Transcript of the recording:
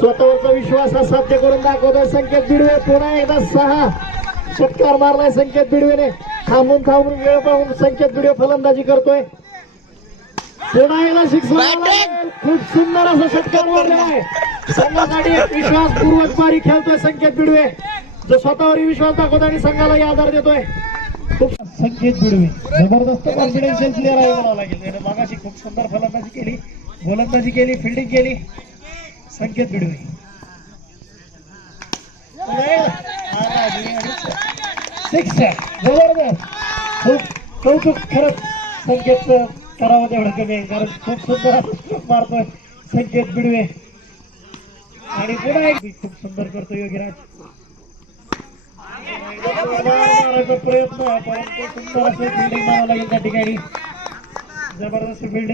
स्वतःचा विश्वास साध्य करून दाखवतोय संकेत बिडवे. पुन्हा एकदा 6 षटकार मारलाय संकेत बिडवेने. थांबून वेळ पाहून संकेत बिडवे फलंदाजी करतोय. पुन्हा एकदा 6 खूप सुंदर असा षटकार मारलेला आहे. संघासाठी विश्वासपूर्वक पारी खेळतोय संकेत बिडवे, जो स्वतःवर विश्वास दाखवतो आणि संघालाही आधार देतोय. खूप संकेत बिडवे जबरदस्त कॉन्फिडेन्शियल प्लेअर आहे म्हणावं लागेल. त्याने मागाशी खूप सुंदर फलंदाजी केली, गोलंदाजी केली, फिल्डिंग केली. संकेत बिडवे जबरदस्त. खूप कौतुक खरंच संकेतचं करावं तेवढं कमी आहे, कारण खूप सुंदर असं मारतोय संकेत बिडवे. आणि पुन्हा एक खूप सुंदर करतो योगीराज. प्रयत्न परंतु सुंदर असं फिल्डिंग मारावं लागेल त्या ठिकाणी. जबरदस्त फिल्डिंग.